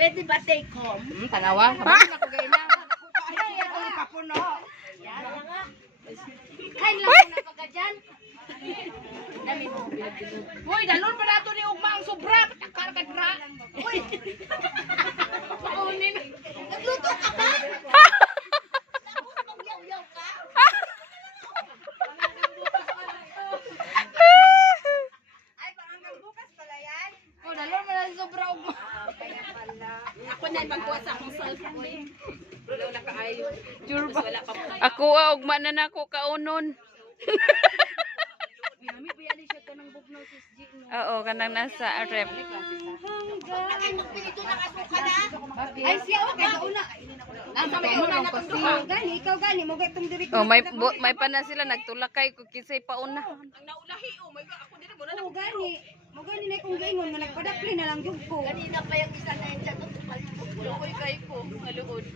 Pwede ba take home? Tanawa. Sabi na ko gay na. Ay, ako ipapuno. Yan na nga. Kain lang na pagka dyan. Uy, dalon pa nato ni Ugma ang sobra. Patakar ka dra. Uy. Paunin. Nagluto ka ba? Yaw-yaw ka? Ay, hanggang bukas pala yan. Oh, dalon mo na sobra ugma. Kaya pala. Ako na magkuha sa akong cellphone. Wala na kaayo. Sure ba? Wala pa po. Ako ugma na nako kaunon. Oo, kanang nasa rep. Ay, magpinito ng asukal ha? Ay, siya okay ka una. Nasa may una na kang duha. Gani, ikaw gani mo gatong diri. Oh, may pa na sila nagtulakay ko kisay pauna. Ang naulahi, oh my God, ako din mo na Oh, gani. Mo gani na kung gaingon nga nagpadapli na lang jud ko. Kanina pa yung isa na yung chat